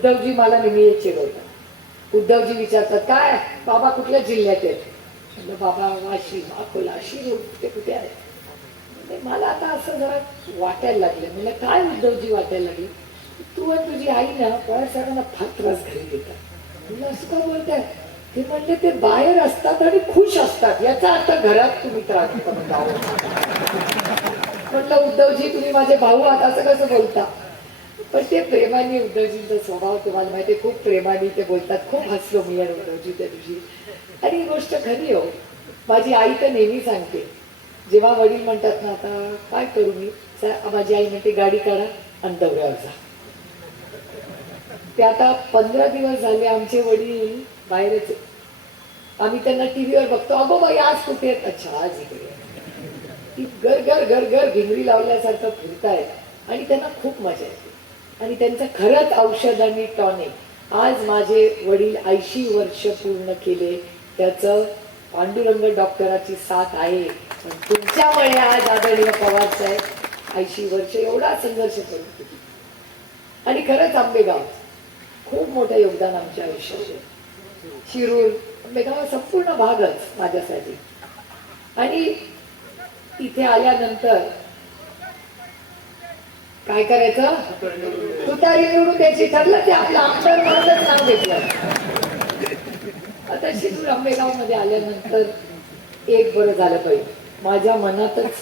उद्धवजी मला नेहमी चिरवतात उद्धवजी विचारतात काय? बाबा कुठल्या जिल्ह्यात आहेत? बाबा वाशिम अकोला शिरूर ते कुठे आहे म्हणजे मला आता असं जरा वाटायला लागलं. म्हणजे काय उद्धवजी वाटायला लागली? तू आणि तुझी आई ना पवार साहेबांना फार त्रास घरी देतात म्हणलं असं का बोलताय? ते म्हणले ते बाहेर असतात आणि खुश असतात. याचा अर्थ घरात तुम्ही त्रास म्हणलं म्हटलं उद्धवजी तुम्ही माझे भाऊ आहात असं कसं बोलता? पण ते प्रेमाने उद्धवजींचा स्वभाव तुम्हाला माहिती खूप प्रेमाने ते बोलतात खूप हसलो मी आणि उद्धवजी त्या दिवशी. आणि ही गोष्ट खरी हो. माझी आई तर नेहमी सांगते जेव्हा वडील म्हणतात ना आता काय करू मी? माझी आई म्हणते गाडी काढा आणि दौऱ्यावर जा. ते आता पंधरा दिवस झाले आमचे वडील बाहेरच आम्ही त्यांना टीव्हीवर बघतो अगो बाई आज कुठे आहेत? अच्छा आज इकडे ती घर घर घर घर भिंगरी लावल्यासारखं फिरतायत आणि त्यांना खूप मजा येते. आणि त्यांचं खरंच औषध आणि टॉनिक आज माझे वडील ऐंशी वर्ष पूर्ण केले. त्याचं पांडुरंग डॉक्टराची साथ आहे. पण तुमच्यामुळे आज आदरणीय पवार साहेब ऐंशी वर्ष एवढा संघर्ष करत आणि खरंच आंबेगाव खूप मोठं योगदान आमच्या आयुष्याचे. शिरूर आंबेगाव संपूर्ण भागच माझ्यासाठी. आणि इथे आल्यानंतर काय करायचं? तुतारी निवडून द्यायची ठरलं ते आपलं आमदार म्हणूनच नाव घेतलं. आता शिरूर आंबेगावमध्ये आल्यानंतर एक बरं झालं पाहिजे माझ्या मनातच